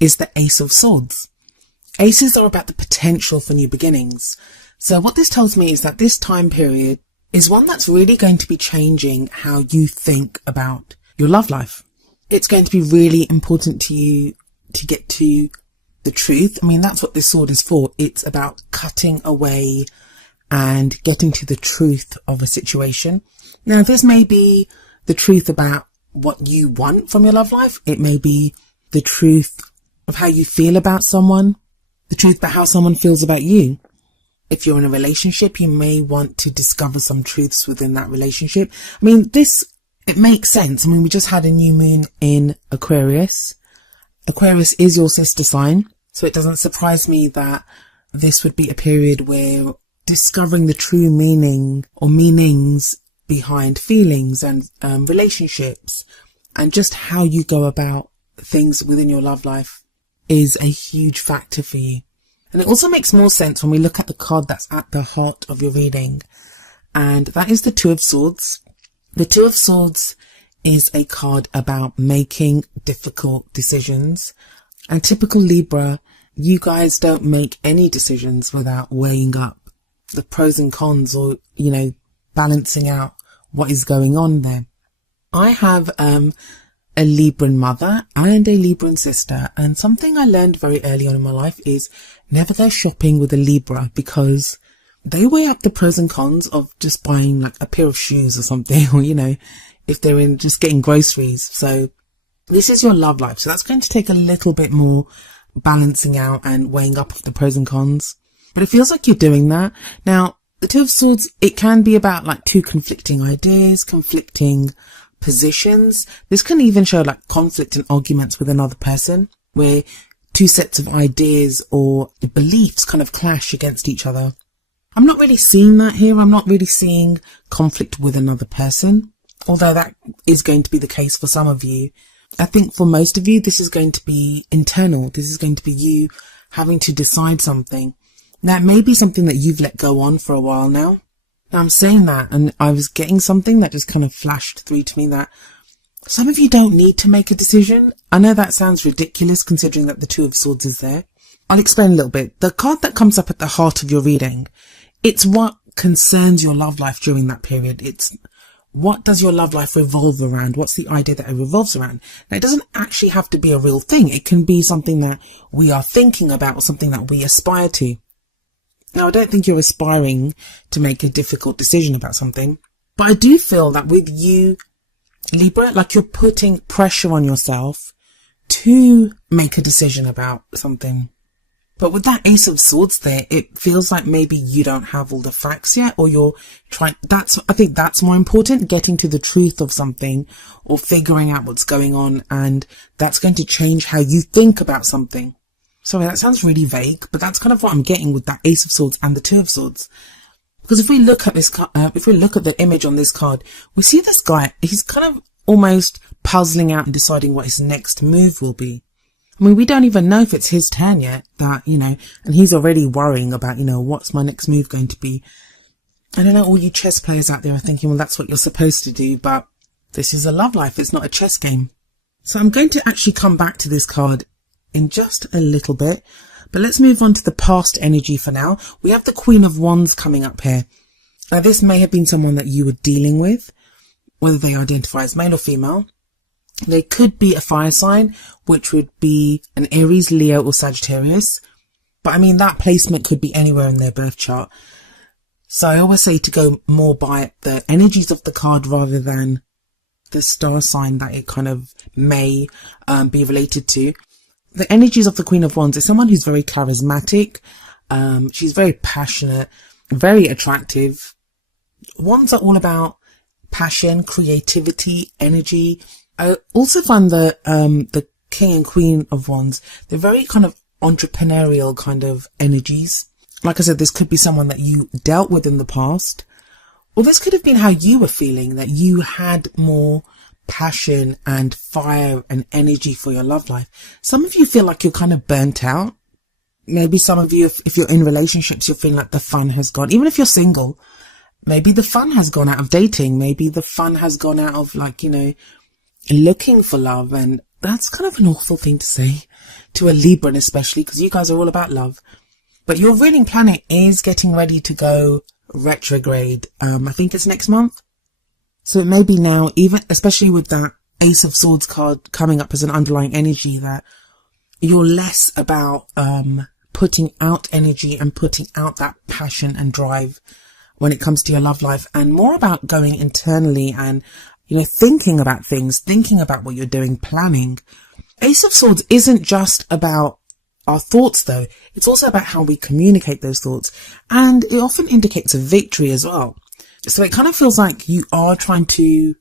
is the Ace of Swords. Aces are about the potential for new beginnings. So what this tells me is that this time period is one that's really going to be changing how you think about your love life. It's going to be really important to you to get to the truth. I mean, that's what this sword is for. It's about cutting away and getting to the truth of a situation. Now, this may be the truth about what you want from your love life. It may be the truth of how you feel about someone, the truth about how someone feels about you. If you're in a relationship, you may want to discover some truths within that relationship. I mean, it makes sense. I mean, we just had a new moon in Aquarius. Aquarius is your sister sign, so it doesn't surprise me that this would be a period where discovering the true meaning or meanings behind feelings and relationships and just how you go about things within your love life is a huge factor for you. And it also makes more sense when we look at the card that's at the heart of your reading, and that is the Two of Swords. The Two of Swords is a card about making difficult decisions, and typical Libra, you guys don't make any decisions without weighing up the pros and cons, or, balancing out what is going on there. I have a Libran mother and a Libran sister, and something I learned very early on in my life is never go shopping with a Libra, because they weigh up the pros and cons of just buying like a pair of shoes or something, or if they're in just getting groceries. So this is your love life, so that's going to take a little bit more balancing out and weighing up of the pros and cons, but it feels like you're doing that. Now, the Two of Swords, it can be about like two conflicting ideas, conflicting positions. This can even show like conflict and arguments with another person, where two sets of ideas or beliefs kind of clash against each other. I'm not really seeing that here. I'm not really seeing conflict with another person, although that is going to be the case for some of you. I think for most of you, this is going to be internal. This is going to be you having to decide something. That may be something that you've let go on for a while now. Now, I'm saying that, and I was getting something that just kind of flashed through to me, that some of you don't need to make a decision. I know that sounds ridiculous considering that the Two of Swords is there. I'll explain a little bit. The card that comes up at the heart of your reading, it's what concerns your love life during that period. It's what does your love life revolve around? What's the idea that it revolves around? Now, it doesn't actually have to be a real thing. It can be something that we are thinking about or something that we aspire to. Now, I don't think you're aspiring to make a difficult decision about something, but I do feel that with you, Libra, like you're putting pressure on yourself to make a decision about something. But with that Ace of Swords there, it feels like maybe you don't have all the facts yet, or you're trying, I think that's more important, getting to the truth of something or figuring out what's going on, and that's going to change how you think about something. Sorry, that sounds really vague, but that's kind of what I'm getting with that Ace of Swords and the Two of Swords. Because if we look at this, if we look at the image on this card, we see this guy, he's kind of almost puzzling out and deciding what his next move will be. I mean, we don't even know if it's his turn yet, that, and he's already worrying about, what's my next move going to be. I don't know, all you chess players out there are thinking, well, that's what you're supposed to do, but this is a love life. It's not a chess game. So I'm going to actually come back to this card in just a little bit, but let's move on to the past energy for now. We have the Queen of Wands coming up here. Now, this may have been someone that you were dealing with, whether they identify as male or female. They could be a fire sign, which would be an Aries, Leo, or Sagittarius. But I mean, that placement could be anywhere in their birth chart. So I always say to go more by the energies of the card rather than the star sign that it kind of may be related to. The energies of the Queen of Wands is someone who's very charismatic. She's very passionate, very attractive. Wands are all about passion, creativity, energy. I also find that the King and Queen of Wands, they're very kind of entrepreneurial kind of energies. Like I said, this could be someone that you dealt with in the past, or this could have been how you were feeling, that you had more passion and fire and energy for your love life. Some of you feel like you're kind of burnt out. Maybe some of you, if you're in relationships, you're feeling like the fun has gone. Even if you're single, maybe the fun has gone out of dating. Maybe the fun has gone out of looking for love. And that's kind of an awful thing to say. to a Libra especially, because you guys are all about love. But your ruling planet is getting ready to go retrograde. I think it's next month. So it may be now, even especially with that Ace of Swords card coming up as an underlying energy, that you're less about putting out energy and putting out that passion and drive when it comes to your love life, and more about going internally and, thinking about things, thinking about what you're doing, planning. Ace of Swords isn't just about our thoughts though. It's also about how we communicate those thoughts, and it often indicates a victory as well. So it kind of feels like you are trying to,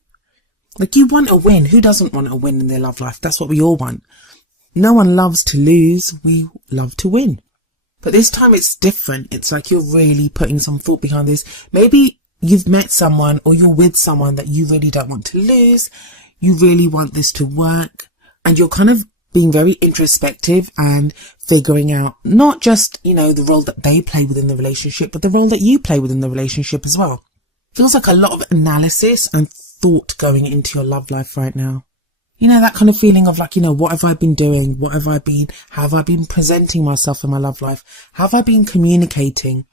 you want a win. Who doesn't want a win in their love life? That's what we all want. No one loves to lose. We love to win. But this time it's different. It's like you're really putting some thought behind this. Maybe you've met someone or you're with someone that you really don't want to lose. You really want this to work, and you're kind of being very introspective and figuring out not just, the role that they play within the relationship, but the role that you play within the relationship as well. Feels like a lot of analysis and thought going into your love life right now. That kind of feeling of what have I been doing? How have I been presenting myself in my love life? How have I been communicating?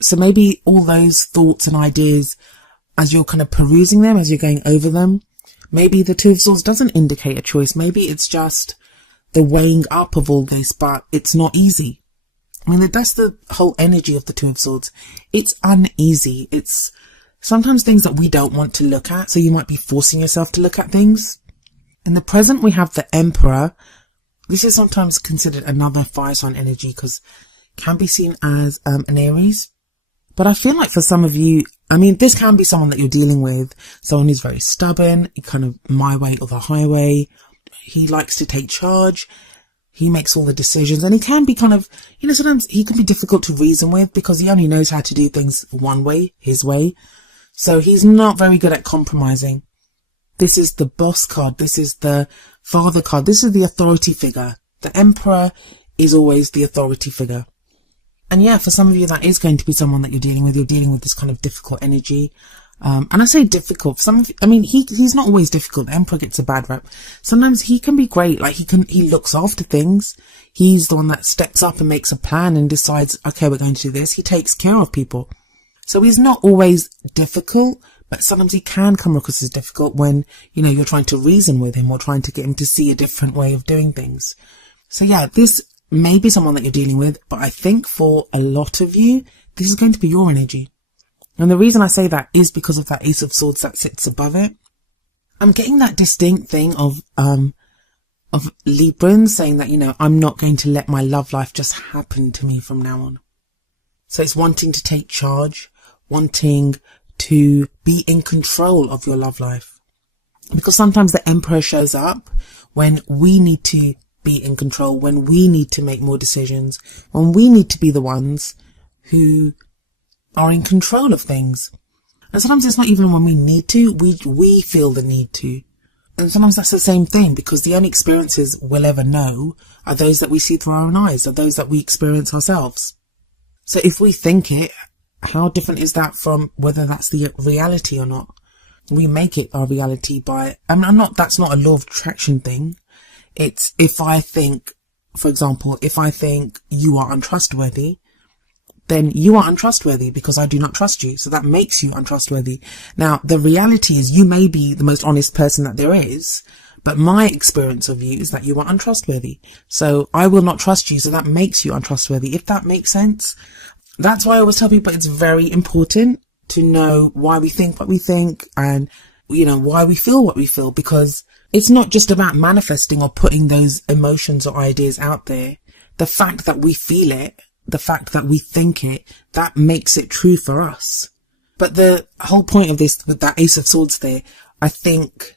So maybe all those thoughts and ideas, as you're kind of perusing them, as you're going over them, maybe the Two of Swords doesn't indicate a choice. Maybe it's just the weighing up of all this, but it's not easy. That's the whole energy of the Two of Swords. It's uneasy. It's sometimes things that we don't want to look at. So you might be forcing yourself to look at things. In the present, we have the Emperor. This is sometimes considered another fire sign energy because it can be seen as an Aries. But I feel like for some of you, this can be someone that you're dealing with, someone who's very stubborn, kind of my way or the highway. He likes to take charge. He makes all the decisions, and he can be kind of, sometimes he can be difficult to reason with because he only knows how to do things one way, his way. So he's not very good at compromising. This is the boss card. This is the father card. This is the authority figure. The Emperor is always the authority figure. And yeah, for some of you, that is going to be someone that you're dealing with. You're dealing with this kind of difficult energy. And I say difficult. For some of you, he's not always difficult. The Emperor gets a bad rep. Sometimes he can be great. He looks after things. He's the one that steps up and makes a plan and decides, okay, we're going to do this. He takes care of people. So he's not always difficult, but sometimes he can come across as difficult when, you're trying to reason with him or trying to get him to see a different way of doing things. So yeah, this may be someone that you're dealing with, but I think for a lot of you, this is going to be your energy. And the reason I say that is because of that Ace of Swords that sits above it. I'm getting that distinct thing of Librans saying that, I'm not going to let my love life just happen to me from now on. So it's wanting to take charge, wanting to be in control of your love life. Because sometimes the Emperor shows up when we need to be in control, when we need to make more decisions, when we need to be the ones who are in control of things. And sometimes it's not even when we need to, we feel the need to. And sometimes that's the same thing, because the only experiences we'll ever know are those that we see through our own eyes, are those that we experience ourselves. So if we think it, how different is that from whether that's the reality or not? We make it our reality by, that's not a law of attraction thing. It's if I think, for example, if I think you are untrustworthy, then you are untrustworthy because I do not trust you. So that makes you untrustworthy. Now, the reality is you may be the most honest person that there is, but my experience of you is that you are untrustworthy. So I will not trust you. So that makes you untrustworthy. If that makes sense. That's why I always tell people it's very important to know why we think what we think and, why we feel what we feel, because it's not just about manifesting or putting those emotions or ideas out there. The fact that we feel it, the fact that we think it, that makes it true for us. But the whole point of this, with that Ace of Swords there, I think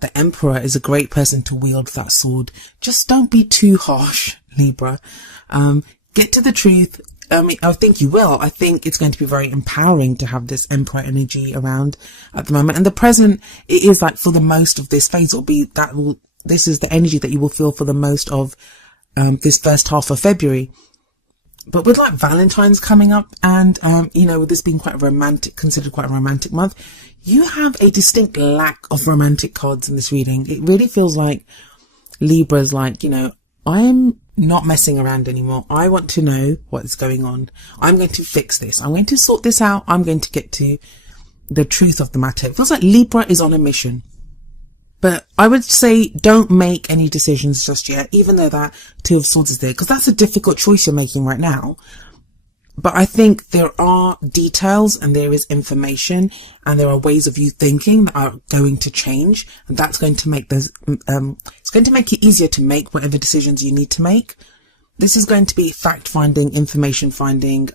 the Emperor is a great person to wield that sword. Just don't be too harsh, Libra. Get to the truth. I think you will. I think it's going to be very empowering to have this Emperor energy around at the moment. And the present, it is like for the most of this phase, this is the energy that you will feel for the most of this first half of February. But with like Valentine's coming up and, with this being considered quite a romantic month, you have a distinct lack of romantic cards in this reading. It really feels like Libra's like, I'm not messing around anymore. I want to know what is going on. I'm going to fix this. I'm going to sort this out. I'm going to get to the truth of the matter. It feels like Libra is on a mission. But I would say don't make any decisions just yet, even though that Two of Swords is there, because that's a difficult choice you're making right now. But I think there are details and there is information and there are ways of you thinking that are going to change. And that's going to make this, it's going to make it easier to make whatever decisions you need to make. This is going to be fact finding, information finding,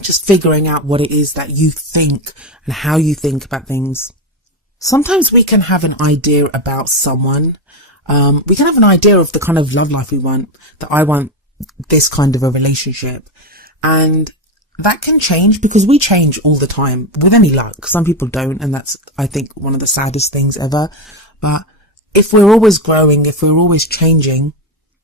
just figuring out what it is that you think and how you think about things. Sometimes we can have an idea about someone. We can have an idea of the kind of love life we want, that I want this kind of a relationship. And that can change because we change all the time with any luck. Some people don't. And that's, I think, one of the saddest things ever. But if we're always growing, if we're always changing,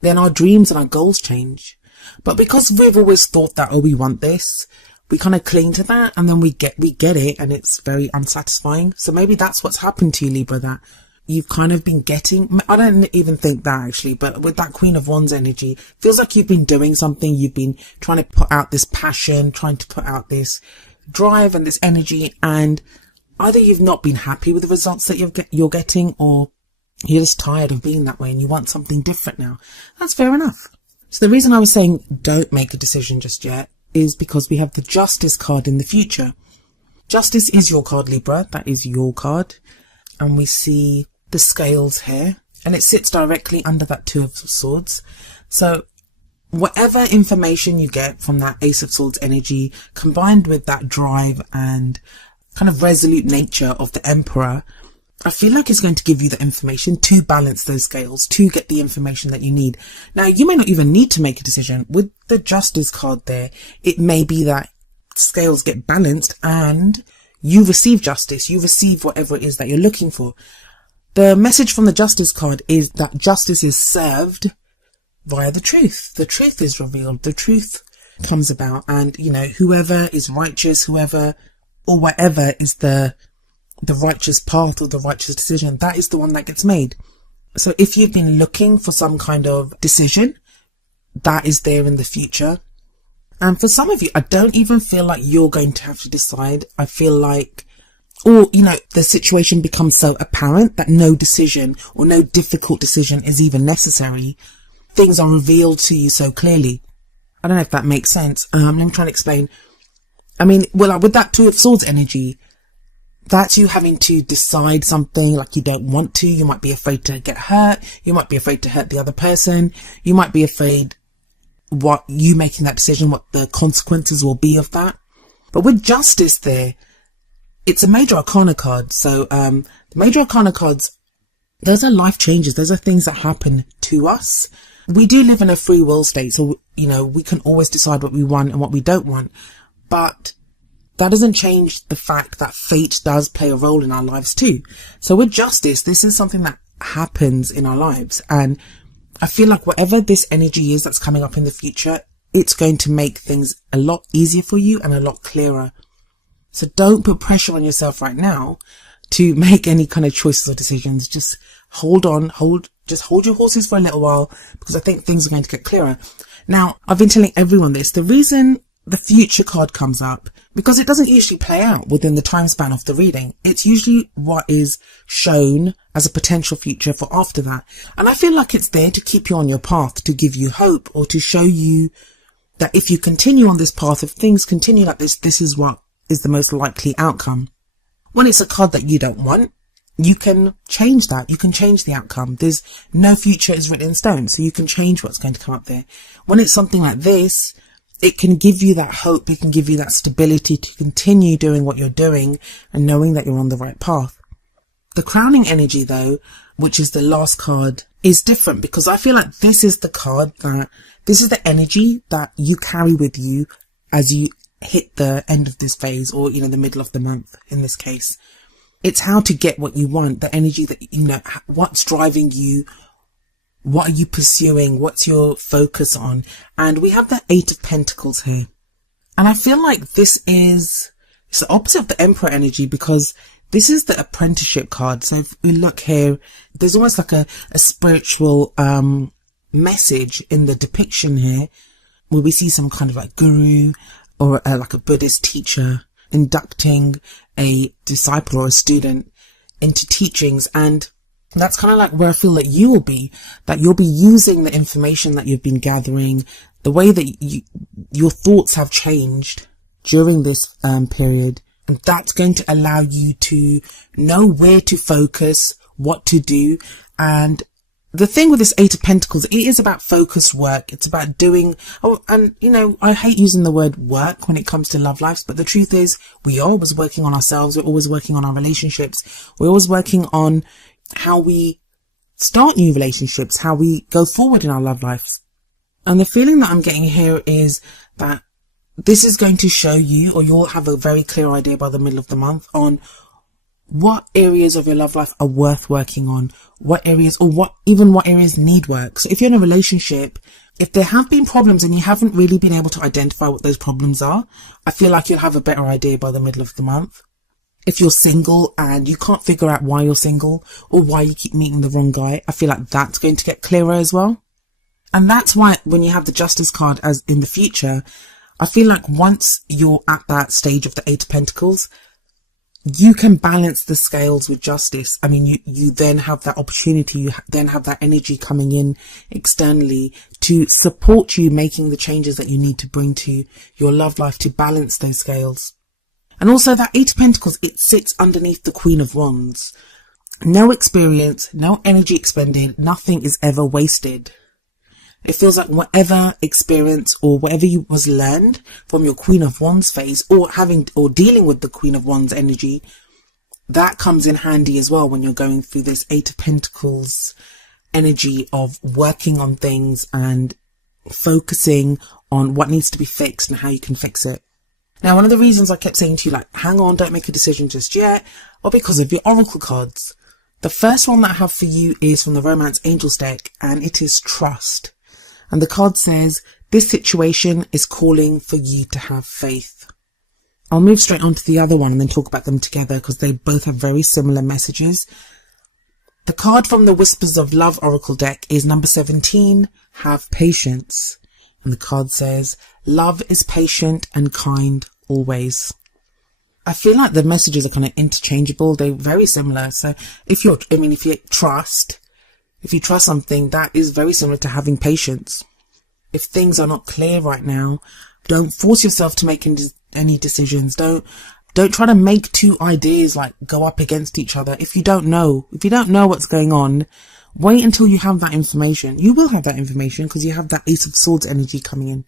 then our dreams and our goals change. But because we've always thought that, oh, we want this, we kind of cling to that and then we get it and it's very unsatisfying. So maybe that's what's happened to you, Libra, that you've kind of been getting, I don't even think that actually, but with that Queen of Wands energy, feels like you've been doing something. You've been trying to put out this passion, trying to put out this drive and this energy. And either you've not been happy with the results that you're getting, or you're just tired of being that way and you want something different now. That's fair enough. So the reason I was saying don't make a decision just yet is because we have the Justice card in the future. Justice is your card, Libra. That is your card. And we see the scales here, and it sits directly under that Two of Swords. So whatever information you get from that Ace of Swords energy, combined with that drive and kind of resolute nature of the Emperor, I feel like it's going to give you the information to balance those scales, to get the information that you need. Now, you may not even need to make a decision. With the Justice card there, it may be that scales get balanced and you receive justice. You receive whatever it is that you're looking for. The message from the Justice card is that justice is served via the truth. The truth is revealed. The truth comes about. And, you know, whoever is righteous, whoever or whatever is the righteous path or the righteous decision, that is the one that gets made. So if you've been looking for some kind of decision, that is there in the future. And for some of you, I don't even feel like you're going to have to decide. I feel like, or, you know, the situation becomes so apparent that no decision or no difficult decision is even necessary. Things are revealed to you so clearly. I don't know if that makes sense. Let me try and explain. I mean, well, with that Two of Swords energy, that's you having to decide something like you don't want to. You might be afraid to get hurt. You might be afraid to hurt the other person. You might be afraid what you making that decision, what the consequences will be of that. But with Justice there, it's a Major Arcana card. So the Major Arcana cards, those are life changes. Those are things that happen to us. We do live in a free will state. So, you know, we can always decide what we want and what we don't want. But that doesn't change the fact that fate does play a role in our lives too. So with Justice, this is something that happens in our lives. And I feel like whatever this energy is that's coming up in the future, it's going to make things a lot easier for you and a lot clearer. So don't put pressure on yourself right now to make any kind of choices or decisions. Just hold on, just hold your horses for a little while, because I think things are going to get clearer. Now, I've been telling everyone this. The reason the future card comes up, because it doesn't usually play out within the time span of the reading. It's usually what is shown as a potential future for after that. And I feel like it's there to keep you on your path, to give you hope, or to show you that if you continue on this path, if things continue like this is what is the most likely outcome. When it's a card that you don't want, you can change that. You can change the outcome. There's no future is written in stone, so you can change what's going to come up there. When it's something like this, it can give you that hope. It can give you that stability to continue doing what you're doing and knowing that you're on the right path. The crowning energy though, which is the last card, is different, because I feel like this is the card that, this is the energy that you carry with you as you hit the end of this phase, or, you know, the middle of the month in this case. It's how to get what you want, the energy that, you know, what's driving you. What are you pursuing? What's your focus on? And we have the Eight of Pentacles here. And I feel like it's the opposite of the Emperor energy, because this is the apprenticeship card. So if we look here, there's almost like a spiritual, message in the depiction here, where we see some kind of like guru or like a Buddhist teacher inducting a disciple or a student into teachings. And that's kind of like where I feel that you will be, that you'll be using the information that you've been gathering, the way that your thoughts have changed during this period. And that's going to allow you to know where to focus, what to do. And the thing with this Eight of Pentacles, it is about focused work. It's about doing, and you know, I hate using the word work when it comes to love lives, but the truth is we are always working on ourselves. We're always working on our relationships. We're always working on how we start new relationships, how we go forward in our love lives. And the feeling that I'm getting here is that this is going to show you, or you'll have a very clear idea by the middle of the month on what areas of your love life are worth working on, what areas need work. So if you're in a relationship, if there have been problems and you haven't really been able to identify what those problems are, I feel like you'll have a better idea by the middle of the month. If you're single and you can't figure out why you're single or why you keep meeting the wrong guy, I feel like that's going to get clearer as well. And that's why when you have the Justice card as in the future, I feel like once you're at that stage of the Eight of Pentacles, you can balance the scales with justice. I mean, you then have that opportunity, you then have that energy coming in externally to support you making the changes that you need to bring to your love life to balance those scales. And also that Eight of Pentacles, it sits underneath the Queen of Wands. No experience, no energy expended, nothing is ever wasted. It feels like whatever experience or whatever was learned from your Queen of Wands phase or dealing with the Queen of Wands energy, that comes in handy as well when you're going through this Eight of Pentacles energy of working on things and focusing on what needs to be fixed and how you can fix it. Now, one of the reasons I kept saying to you, like, hang on, don't make a decision just yet, or because of your oracle cards. The first one that I have for you is from the Romance Angels deck, and it is Trust. And the card says, this situation is calling for you to have faith. I'll move straight on to the other one and then talk about them together because they both have very similar messages. The card from the Whispers of Love Oracle deck is number 17, Have Patience. And the card says, love is patient and kind always. I feel like the messages are kind of interchangeable. They're very similar. So if you trust something, that is very similar to having patience. If things are not clear right now, don't force yourself to make any decisions. Don't try to make two ideas like go up against each other. If you don't know what's going on, wait until you have that information. You will have that information because you have that Ace of Swords energy coming in.